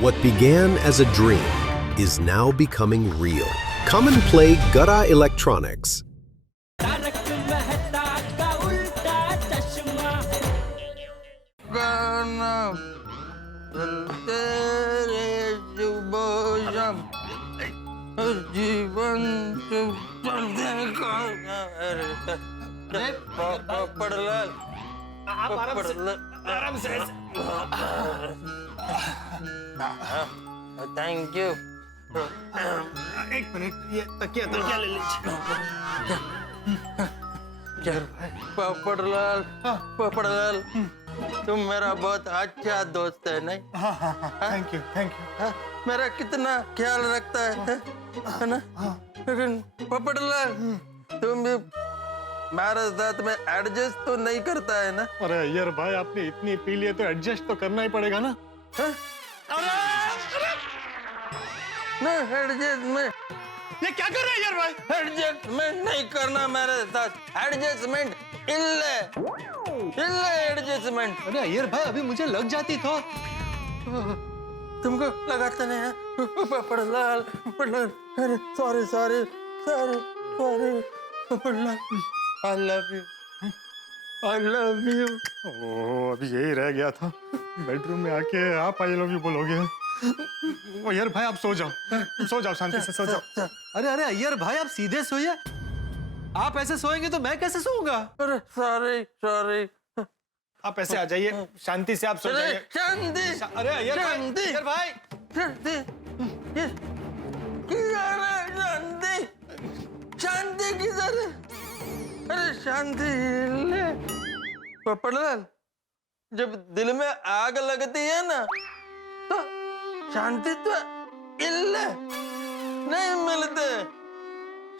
What began as a dream is now becoming real. Come and play Gada Electronics. जीवन आराम से thank you. एक minute, ये तकिया ले लीजिए। पोपड़लाल, तुम मेरा बहुत अच्छा दोस्त है नहीं? Thank you. मेरा कितना ख्याल रखता है ना? लेकिन पोपड़लाल, तुम भी मेरे साथ में एडजस्ट तो नहीं करता है ना? अरे अय्यर भाई, आपने इतनी पी लिए तो एडजस्ट तो करना ही पड़ेगा ना? एडजस्टमेंट ये क्या कर रहे हैं अय्यर भाई? एडजस्टमेंट नहीं करना मेरे साथ। एडजस्टमेंट इल्ले एडजस्टमेंट। अरे अय्यर भाई, अभी मुझे लग जाती तो। तुमको लगाता नहीं है? पोपड़लाल, अरे सॉरी पोपड़लाल, I love you। ओह, अभी यही रह गया था, बेडरूम में आके आप आई लव यू बोलोगे। अय्यर भाई, आप सो जाओ शांति से सो जाओ। अरे अय्यर भाई, आप सीधे सोइए। आप ऐसे सोएंगे तो मैं कैसे सोऊंगा? अरे सॉरी। आप ऐसे आ जाइए, शांति से आप सो जाइए। शांति। अरे अय्यर भाई, शांति किधर है? अरे शांति ले। पोपड़लाल, जब दिल में आग लगती है ना, तो शांति तो इल्ले नहीं मिलते,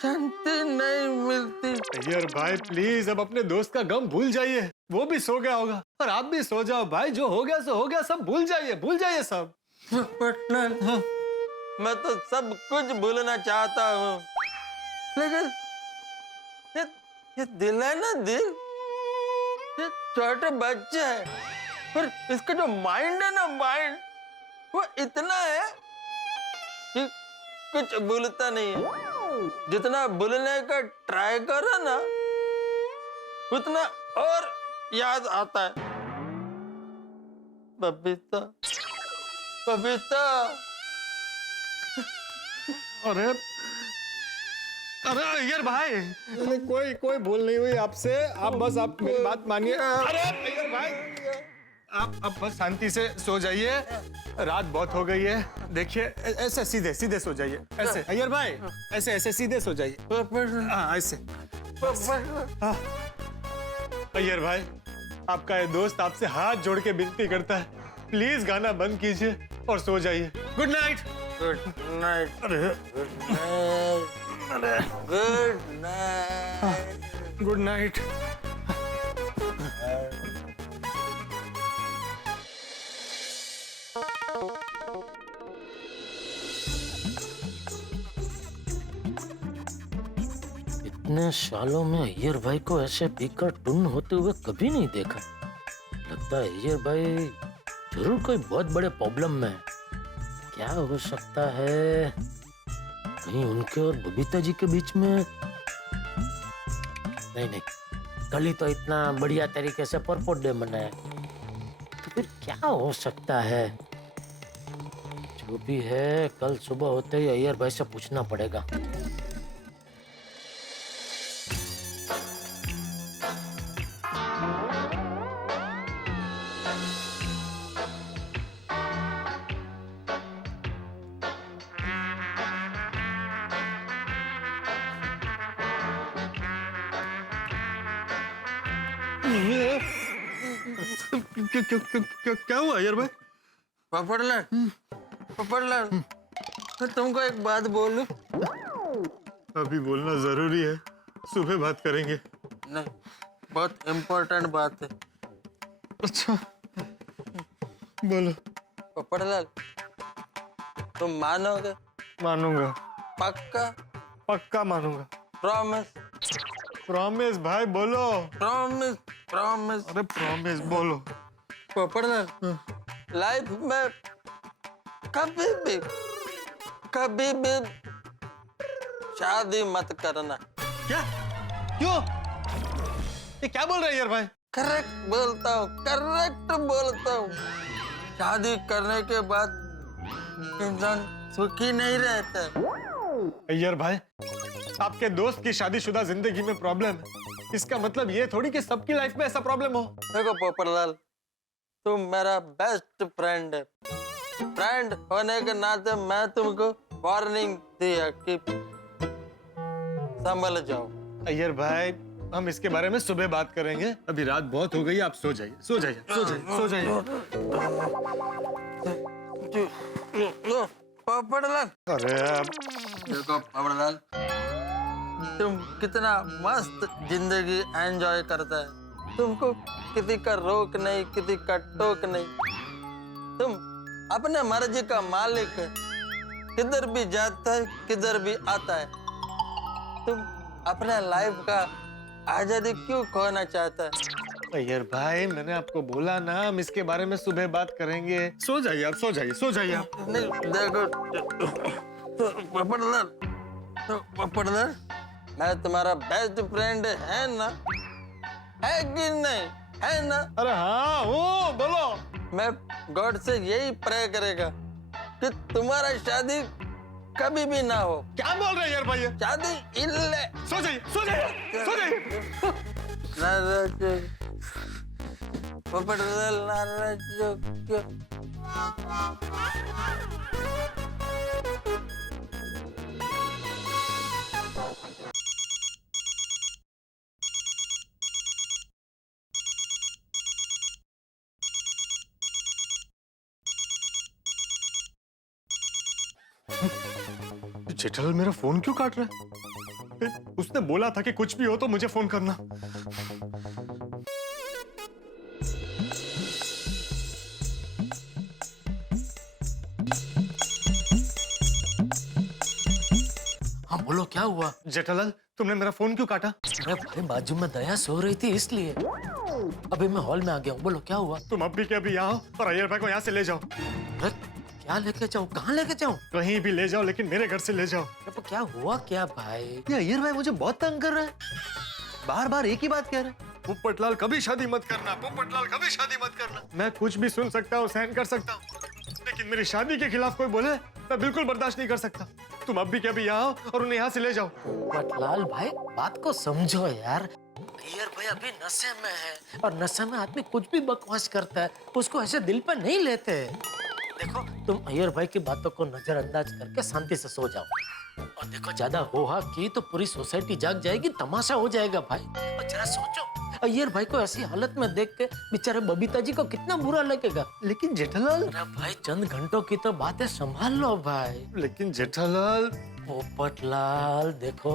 शांति नहीं मिलती। अय्यर भाई प्लीज, अब अपने दोस्त का गम भूल जाइए। वो भी सो गया होगा और आप भी सो जाओ भाई। जो हो गया सो हो गया, सब भूल जाइए सब। पोपड़लाल, मैं तो सब कुछ भूलना चाहता हूँ, लेकिन ये दिल है ना, दिल, ये छोटे बच्चे है और इसका जो माइंड है ना, माइंड वो इतना है कि कुछ भूलता नहीं है। जितना भूलने का ट्राई करो ना, उतना और याद आता है। बबीता। अरे अय्यर भाई, कोई भूल नहीं हुई आपसे। आप बस आप मेरी बात मानिए। अरे अय्यर भाई, आप अब बस शांति से सो जाइए। रात बहुत हो गई है। देखिए, ऐसे सीधे सो जाइए। ऐसे अय्यर भाई, ऐसे सीधे सो जाइए। हाँ, ऐसे। हाँ। अय्यर भाई, आपका ये दोस्त आपसे हाथ जोड़ के विनती करता है, प्लीज गाना बंद कीजिए और सो जाइए। Good night. Good night. Good night. इतने सालों में अय्यर भाई को ऐसे पीकर टुन होते हुए कभी नहीं देखा। लगता है अय्यर भाई जरूर कोई बहुत बड़े प्रॉब्लम में है। क्या हो सकता है? कहीं उनके और बबीता जी के बीच में? नहीं, कल ही तो इतना बढ़िया तरीके से परपोट डे मनाया, तो फिर क्या हो सकता है? जो भी है, कल सुबह होते ही अय्यर भाई से पूछना पड़ेगा। क्या हुआ अय्यर भाई? पोपड़लाल, मैं तुमको एक बात बोलूं? अभी बोलना जरूरी है, सुबह बात करेंगे। नहीं, बहुत इम्पोर्टेंट बात है। अच्छा, बोलो। पोपड़लाल, तुम मानोगे? मानूंगा। पक्का मानूंगा। प्रॉमिस भाई, बोलो। प्रॉमिस। अरे प्रॉमिस बोलो। पोपड़लाल, लाइफ में कभी भी शादी मत करना। क्या? क्यों? ये क्या बोल रहे हैं यार भाई? करेक्ट बोलता हूँ। शादी करने के बाद इंसान सुखी नहीं रहता। अय्यर भाई, आपके दोस्त की शादीशुदा जिंदगी में प्रॉब्लम है, इसका मतलब ये थोड़ी कि सबकी लाइफ में ऐसा प्रॉब्लम हो। देखो पोपटलाल, तुम मेरा बेस्ट फ्रेंड है। फ्रेंड होने के नाते मैं तुमको वार्निंग दिया कि संभल जाओ। अय्यर भाई, हम इसके बारे में सुबह बात करेंगे, अभी रात बहुत हो गई, आप सो जाइए। पोपटलाल, अरे देखो पोपटलाल, तुम कितना मस्त जिंदगी एंजॉय करता है। तुमको किसी का रोक नहीं, किसी का टोक नहीं। तुम अपने मर्जी का मालिक है, किधर भी जाता है, किधर भी आता है। तुम अपने लाइफ का आजादी क्यों खोना चाहता है? अय्यर भाई, मैंने आपको बोला ना, हम इसके बारे में सुबह बात करेंगे। सो जाइए आप। नहीं देखो पोपटलाल, मैं तुम्हारा बेस्ट फ्रेंड है ना? है कि नहीं? है ना? अरे हाँ, वो बोलो। मैं गॉड से यही प्रे करेगा कि तुम्हारा शादी कभी भी ना हो। क्या बोल रहे हैं यार भाई? शादी इल्ले। सो जाइए। नाराज पोपटलाल, नाराज क्यों? जेठालाल मेरा फोन क्यों काट रहा है? उसने बोला था कि कुछ भी हो तो मुझे फोन करना। हाँ बोलो, क्या हुआ? जेठालाल, तुमने मेरा फोन क्यों काटा? अरे भाई, बाजू में दया सो रही थी इसलिए। अभी मैं हॉल में आ गया हूँ। बोलो क्या हुआ? तुम अभी के अभी यहाँ और अय्यर भाई को यहाँ से ले जाओ। अरे क्या लेके जाऊँ? कहाँ लेके जाऊँ? कहीं भी ले जाओ, लेकिन मेरे घर से ले जाओ। तो क्या हुआ क्या भाई? ये अय्यर भाई मुझे बहुत तंग कर रहा है, बार बार एक ही बात कह रहे हैं। पोपटलाल कभी शादी मत करना, पोपटलाल कभी शादी मत करना। मैं कुछ भी सुन सकता हूँ, सहन कर सकता हूँ, लेकिन मेरी शादी के खिलाफ कोई बोले मैं बिल्कुल बर्दाश्त नहीं कर सकता। तुम अभी के अभी यहाँ आओ और उन्हें यहाँ से ले जाओ। पोपटलाल भाई, बात को समझो यार। अय्यर भाई अभी नशे में है, और नशे में आदमी कुछ भी बकवास करता है, उसको ऐसे दिल पर नहीं लेते। देखो, तुम अय्यर भाई की बातों को नजरअंदाज करके शांति से सो जाओ। और देखो, ज्यादा होहा की तो पूरी सोसाइटी जाग जाएगी, तमाशा हो जाएगा भाई। और जरा सोचो, अय्यर भाई को ऐसी हालत में देख के बेचारे बबीता जी को कितना बुरा लगेगा। लेकिन जेठालाल, अरे भाई, चंद घंटों की तो बात है, संभाल लो भाई। लेकिन जेठालाल। पोपटलाल देखो,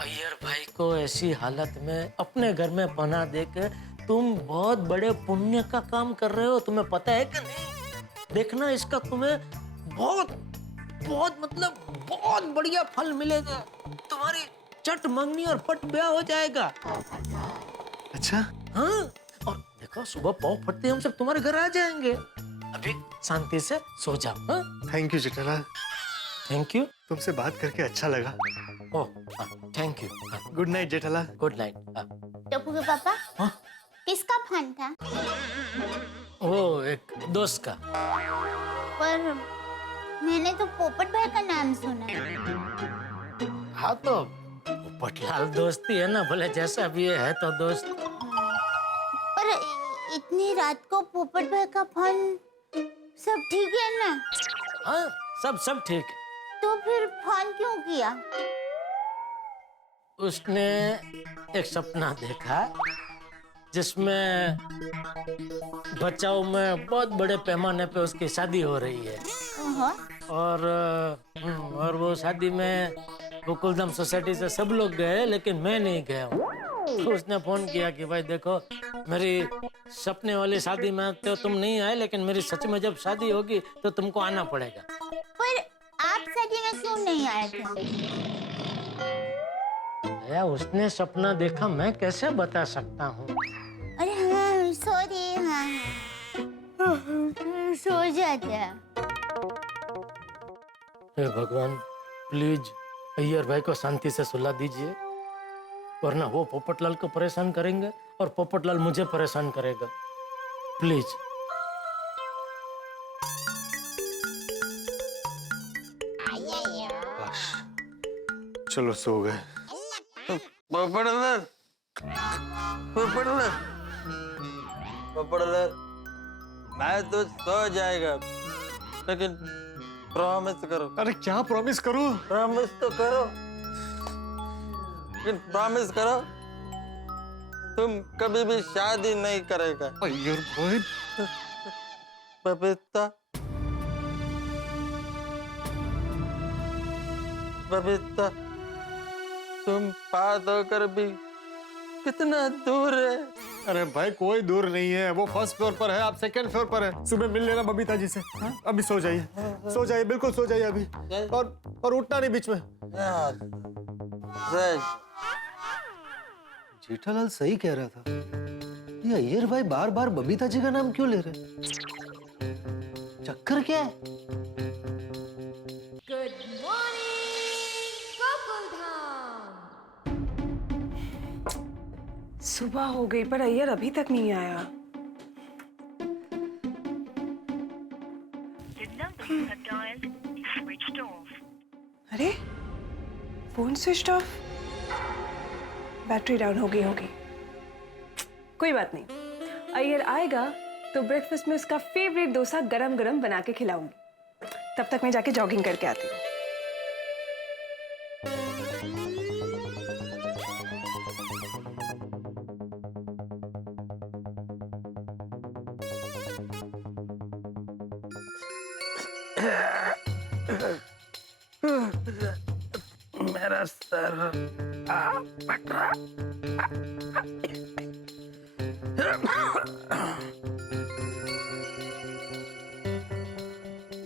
अय्यर भाई को ऐसी हालत में अपने घर में पनाह देके तुम बहुत बड़े पुण्य का काम कर रहे हो, तुम्हें पता है कि नहीं? देखना, इसका तुम्हें बहुत बहुत मतलब बहुत बढ़िया फल मिलेगा। तुम्हारी चट मंगनी और पट ब्याह हो जाएगा। अच्छा? हाँ, और देखो, सुबह पाँव फटते हम सब तुम्हारे घर आ जाएंगे। अभी शांति से सो जाओ। हाँ? Thank you Jethalal, thank you. तुमसे बात करके अच्छा लगा। Oh, thank you. Good night Jethalal. Good night. Tappu के पापा, हाँ? किसका फोन था? वो एक दोस्त का। पर मैंने तो पोपट भाई का नाम सुना। हाँ तो पोपटलाल दोस्ती है ना, भले जैसा भी है तो दोस्त। पर इतनी रात को पोपट भाई का फोन, सब ठीक है ना? हाँ, सब ठीक है। तो फिर फोन क्यों किया? उसने एक सपना देखा जिसमें बचाओ में बहुत बड़े पैमाने पे उसकी शादी हो रही है। और वो शादी में गोकुलधाम सोसाइटी से सब लोग गए, लेकिन मैं नहीं गया हूँ। तो उसने फोन किया कि भाई देखो, मेरी सपने वाली शादी में तो तुम नहीं आए, लेकिन मेरी सच में जब शादी होगी तो तुमको आना पड़ेगा। पर आप शादी में क्यों नहीं आए थे? उसने सपना देखा, मैं कैसे बता सकता हूँ? अरे हाँ, सॉरी। हाँ, सो जाते हैं। हे भगवान, प्लीज अय्यर भाई को शांति से सुला दीजिए, वरना वो पोपटलाल को परेशान करेंगे और पोपटलाल मुझे परेशान करेगा। प्लीज। चलो सो गए। पोपटलाल, पोपटलाल, पोपटलाल, मैं तो सो जाएगा, लेकिन प्रॉमिस करो। अरे क्या प्रॉमिस करूं? प्रॉमिस तो करो, लेकिन प्रॉमिस करो तुम कभी भी शादी नहीं करेगा। अय्यर भाई, बबीता, बबीता, तुम पास होकर भी कितना दूर है। अरे भाई कोई दूर नहीं है, वो फर्स्ट फ्लोर पर है, आप सेकंड फ्लोर पर है। सुबह मिल लेना बबीता जी से। अभी सो जाइए, सो जाइए, बिल्कुल सो जाइए अभी। और उठना नहीं बीच में। जेठालाल सही कह रहा था, ये अय्यर भाई बार बार बबीता जी का नाम क्यों ले रहे? चक्कर क्या है? Good morning Gokuldham. सुबह हो गई पर अय्यर अभी तक नहीं आया। The number you have dialed is switched off. अरे phone switch off, battery down हो गई होगी। कोई बात नहीं, अय्यर आएगा तो ब्रेकफास्ट में उसका फेवरेट डोसा गरम गरम बना के खिलाऊंगी। तब तक मैं जाके जॉगिंग करके आती हूँ। मेरा सर फट रहा।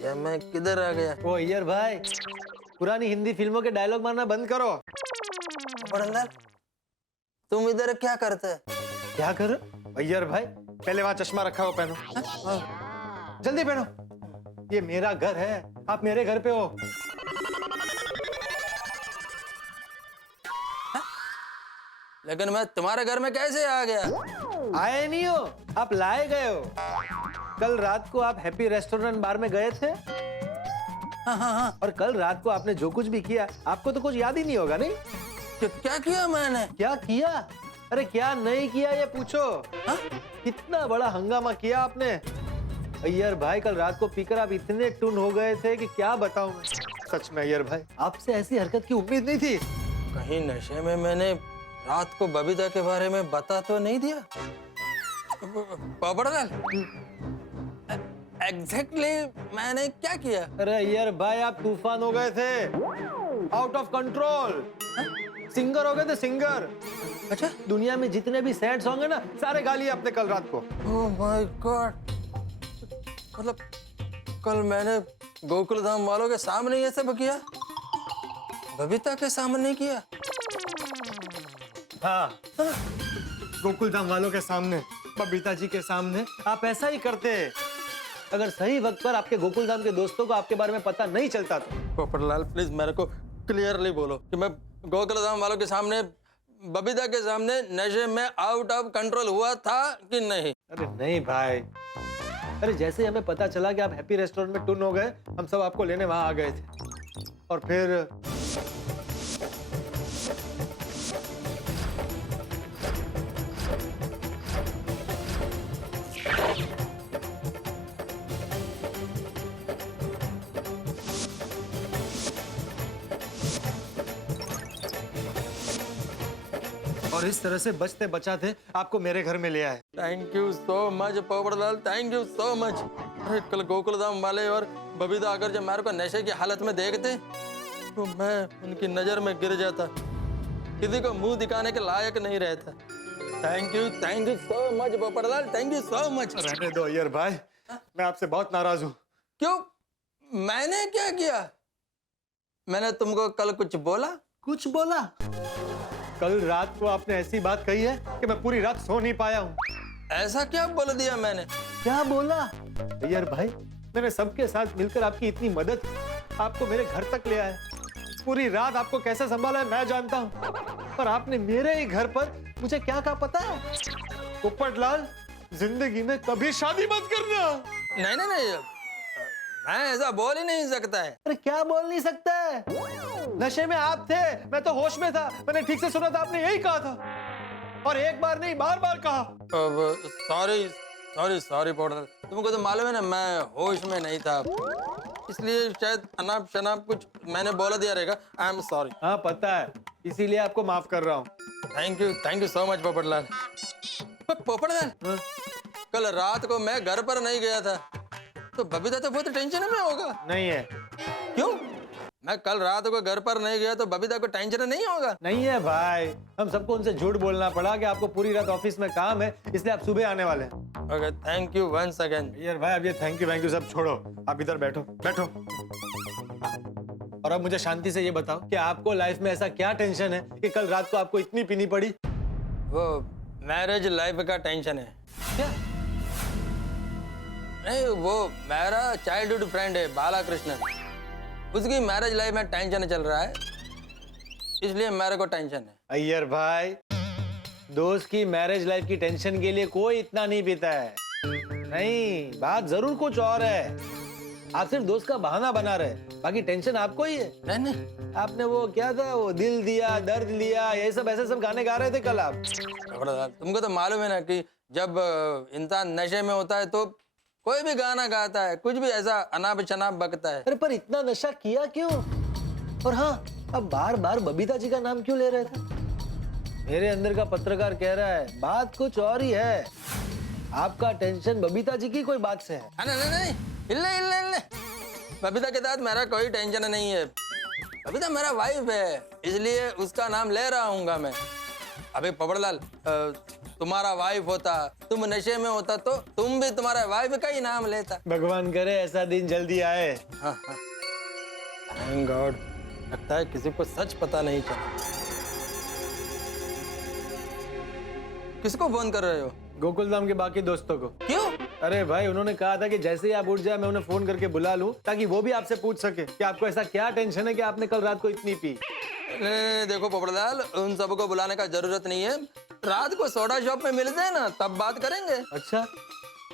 ये मैं किधर आ गया? ओ अय्यर भाई, पुरानी हिंदी फिल्मों के डायलॉग मारना बंद करो। बड़ंदर, तुम इधर क्या करते हैं? क्या कर? अय्यर भाई, पहले वहां चश्मा रखा हो, पहनो। जल्दी पहनो। ये मेरा घर है, आप मेरे घर पे हो। लेकिन मैं तुम्हारे घर में कैसे आ गया? आए नहीं हो, आप लाए गए हो। कल रात को आप हैप्पी रेस्टोरेंट बार में गए थे। हाँ। और कल रात को आपने जो कुछ भी किया, आपको तो कुछ याद ही नहीं होगा, नहीं? क्या किया मैंने? क्या किया? अरे क्या नहीं किया ये पूछो। हाँ? कितना बड़ा हंगामा किया आपने। अय्यर भाई, कल रात को पीकर आप इतने टुन हो गए थे कि क्या बताऊं मैं। सच में अय्यर भाई, आपसे ऐसी हरकत की उम्मीद नहीं थी। कहीं नशे में मैंने रात को बबीता के बारे में बता तो नहीं दिया? पोपटलाल, एग्जैक्टली मैंने क्या किया? अरे अय्यर भाई, आप तूफान हो गए थे, आउट ऑफ कंट्रोल। सिंगर हो गए थे, सिंगर। अच्छा, दुनिया में जितने भी सैड सॉन्ग है ना, सारे गा लिए आपने कल रात को। ओह माय गॉड, मतलब कल मैंने गोकुलधाम वालों के सामने ये सब किया, बबीता के सामने किया? हाँ, गोकुलधाम वालों के सामने, बबीता जी के सामने आप ऐसा ही करते। अगर सही वक्त पर आपके गोकुलधाम के दोस्तों को आपके बारे में पता नहीं चलता तो। पोपटलाल, प्लीज मेरे को क्लियरली बोलो कि मैं गोकुलधाम वालों के सामने, बबीता के सामने नशे में आउट ऑफ कंट्रोल हुआ था कि नहीं? अरे नहीं भाई, अरे जैसे ही हमें पता चला कि आप हैप्पी रेस्टोरेंट में टुन हो गए, हम सब आपको लेने वहां आ गए थे। और फिर और इस तरह से बचते बचाते आपको मेरे घर में ले आए। Thank you so much Popatlal, thank you so much. अरे कल गोकुलधाम वाले और बबीता अगर जब मेरे को नशे की हालत में देखते तो मैं उनकी नजर में गिर जाता, किसी को मुंह दिखाने के लायक नहीं रहता। Thank you so much Popatlal, thank you so much. रहने दो अय्यर भाई, मैं आपसे बहुत नाराज हूँ। क्यों? मैंने क्या किया? मैंने तुमको कल कुछ बोला? कुछ बोला? कल रात को आपने ऐसी बात कही है कि मैं पूरी रात सो नहीं पाया हूँ। ऐसा क्या बोल दिया मैंने? क्या बोला? अय्यर भाई, मैंने सबके साथ मिलकर आपकी इतनी मदद, आपको मेरे घर तक ले आया, पूरी रात आपको कैसे संभाला है मैं जानता हूँ, पर आपने मेरे ही घर पर मुझे क्या कहा पता है? पोपटलाल, जिंदगी में कभी शादी मत करना। नहीं नहीं नहीं, मैं ऐसा बोल ही नहीं सकता है। अरे क्या बोल नहीं सकता है? नशे में आप थे, मैं तो होश में था, मैंने ठीक से सुना था, आपने यही कहा था, और एक बार नहीं बार बार कहा। सॉरी सॉरी सॉरी पोपटलाल, तुमको तो मालूम है ना मैं होश में नहीं था, इसलिए शायद अनाप शनाप कुछ मैंने बोला दिया रहेगा। I am sorry. हाँ पता है, इसीलिए आपको माफ कर रहा हूँ। Thank you so much Popatlal. Popatlal, कल रात को मैं घर पर नहीं गया था, तो बबीता तो बहुत टेंशन में होगा। नहीं है। क्यों? मैं कल रात को घर पर नहीं गया तो बबीता को टेंशन नहीं होगा? नहीं है भाई, हम सबको उनसे झूठ बोलना पड़ा कि आपको पूरी रात ऑफिस में काम है, इसलिए आप सुबह आने वाले हैं। Okay, thank you once again. यार भाई, अब ये थैंक यू सब छोड़ो, आप इधर बैठो बैठो। और अब मुझे शांति से ये बताओ कि आपको लाइफ में ऐसा क्या टेंशन है कि कल रात को आपको इतनी पीनी पड़ी? वो मैरिज लाइफ का टेंशन है। क्या? नहीं, वो मेरा चाइल्डहुड फ्रेंड है बाला कृष्णन, उसकी मैरिज लाइफ में टेंशन चल रहा है, इसलिए मेरे को टेंशन है। अय्यर भाई, दोस्त की मैरिज लाइफ की टेंशन के लिए कोई इतना नहीं पीता है। नहीं, बात जरूर कुछ और है, आप सिर्फ दोस्त का बहाना बना रहे, बाकी टेंशन आपको ही है। नहीं नहीं, आपने वो क्या था, वो दिल दिया दर्द लिया, ये सब ऐसे सब गाने गा रहे थे कल आप। तुमको तो मालूम है ना कि जब इंसान नशे में होता है तो कोई भी गाना गाता है, कुछ भी ऐसा अनाप शनाप बकता है। अरे पर इतना नशा किया क्यों? और हाँ, अब बार बार बबीता जी का नाम क्यों ले रहे थे? मेरे अंदर का पत्रकार कह रहा है बात कुछ और ही है, आपका टेंशन बबीता जी की कोई बात से है। नहीं नहीं, हिल्ले बबीता के साथ मेरा कोई टेंशन नहीं है, बबीता मेरा वाइफ है, इसलिए उसका नाम ले रहा हूँ मैं। अबे पोपटलाल, तुम्हारा वाइफ होता, तुम नशे में होता तो तुम भी तुम्हारा वाइफ का ही नाम लेता। भगवान करे ऐसा दिन जल्दी आए। हाँ हाँ, थैंक गॉड। लगता है किसी को सच पता नहीं चला। किसको फोन कर रहे हो? गोकुल धाम के बाकी दोस्तों को। क्यों? अरे भाई, उन्होंने कहा था कि जैसे ही आप उठ जाए मैं उन्हें फोन करके बुला लूं, ताकि वो भी आपसे पूछ सके कि आपको ऐसा क्या टेंशन है कि आपने कल रात को इतनी पी। देखो पोपटलाल, उन सबको बुलाने का जरूरत नहीं है, रात को सोडा शॉप में मिलते हैं ना, तब बात करेंगे। अच्छा,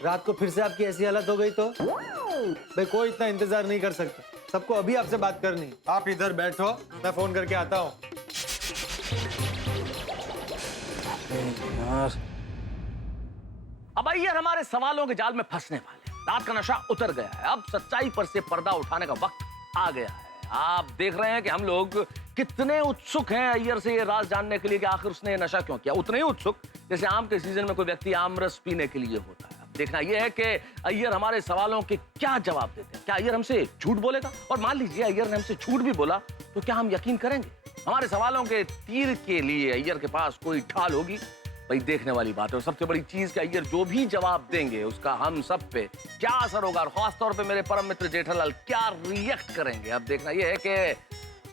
रात को फिर से आपकी ऐसी हालत हो गई तो? भाई कोई इतना इंतजार नहीं कर सकता, सबको अभी आपसे बात करनी। आप इधर बैठो, मैं फोन करके आता हूँ। अब अय्यर हमारे सवालों के जाल में फंसने वाले हैं। रात का नशा उतर गया है, अब सच्चाई पर से पर्दा उठाने का वक्त आ गया है। आप देख रहे हैं कि हम लोग कितने उत्सुक हैं अय्यर से ये राज जानने के लिए कि आखिर उसने ये नशा क्यों किया। उतने ही उत्सुक जैसे आम के सीजन में कोई व्यक्ति आम रस पीने के लिए होता है। अब देखना यह है कि अय्यर हमारे सवालों के क्या जवाब देते हैं। क्या अय्यर हमसे झूठ बोलेगा? और मान लीजिए अय्यर ने हमसे झूठ भी बोला तो क्या हम यकीन करेंगे? हमारे सवालों के तीर के लिए अय्यर के पास कोई ढाल होगी? भाई देखने वाली बात है। और सबसे बड़ी चीज कि अय्यर जो भी जवाब देंगे उसका हम सब पे क्या असर होगा, और खासतौर पे मेरे परम मित्र जेठालाल क्या रिएक्ट करेंगे। अब देखना यह है कि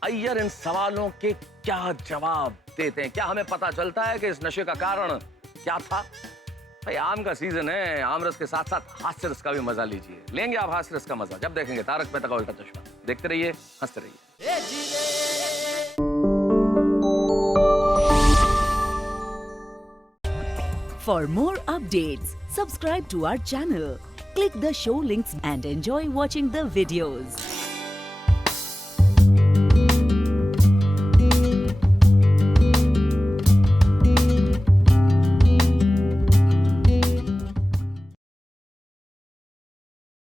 अय्यर इन सवालों के क्या जवाब देते हैं। क्या हमें पता चलता है कि इस नशे का कारण क्या था? भाई आम का सीजन है, आम रस के साथ साथ हास्य रस का भी मजा लीजिए। लेंगे आप हास्य रस का मजा जब देखेंगे तारक मेहता का उल्टा चश्मा। देखते रहिए, हंसते रहिए। For more updates, subscribe to our channel, click the show links and enjoy watching the videos.